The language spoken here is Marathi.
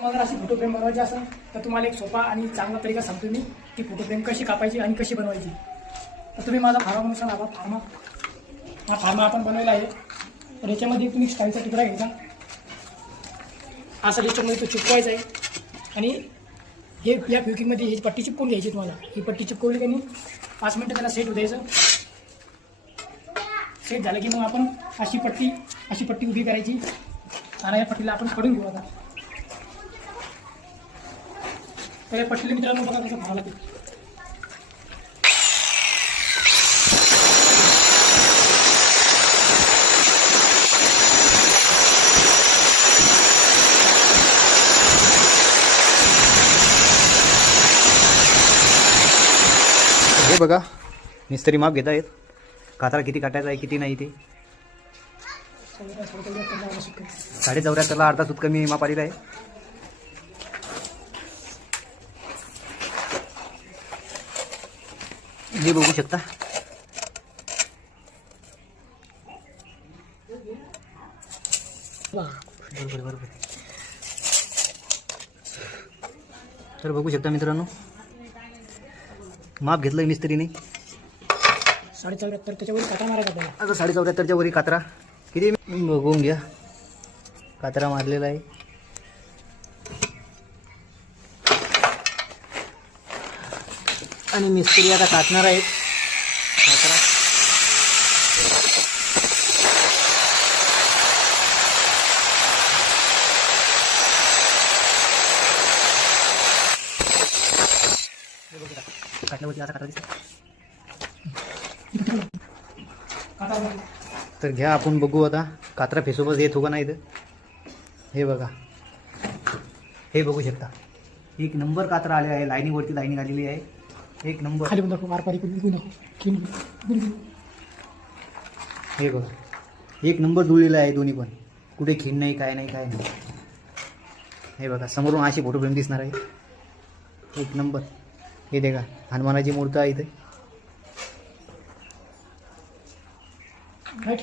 तुम्हाला अशी फोटो फ्रेम बनवायची असेल तर तुम्हाला एक सोपा आणि चांगला तरीका सांगतो मी की फोटो फ्रेम कशी कापायची आणि कशी बनवायची. तर तुम्ही माझा फार्मा म्हणून सांगा. हा फार्मा आपण बनवला आहे. तर याच्यामध्ये तुम्ही स्टाईलचा तुकडा घ्यायचा, असा याच्यामध्ये तो चिपकवायचा आहे आणि हे या फ्युकिंगमध्ये ही पट्टी चिपकवून घ्यायची. तुम्हाला ही पट्टी चिपकवली की नाही 5 मिनटं त्याला सेट होऊ द्यायचं. सेट झालं की मग आपण अशी पट्टी उभी करायची आणि या पट्टीला आपण काढून घेऊ. आता तर या पट्टीला मित्रांनो बघा कसं भाव लागेल. हे बघा मिस्त्री माप घेत आहेत. कातरा किती काटायचा आहे किती नाही ते 74.5ला अर्धा सूत कमी माप आलेला आहे. हे बघू शकता. बरोबर. तर बघू शकता मित्रांनो माप घेतलंय मिस्त्रीने 74.5 त्याच्यावर काटा मारायचा आपल्याला. आता 74.5च्या वरी कातरा किती बघून घ्या. कातरा मारलेला आहे. आणि मिस्त्री आता कातणार आहेत कातरा. काटल्यावरती असा कातरा दिसतो. तर घ्या आपण बघू आता कातरा फेसोबत येत हो का नाही. तर हे बघा, हे बघू शकता. एक नंबर कातरा आले आहे. लाईनीवरती लाईनिंग आलेली आहे. एक नंबर. खाली बंद मारपारी नको. हे बघा एक नंबर जुळलेला आहे. दोन्ही पण कुठे खिंड नाही काय नाही. हे बघा समोरून अशी फोटो फ्रेम दिसणार आहे. एक नंबर. हे देखा हनुमानाची मूर्ती आहे इथे. राईट.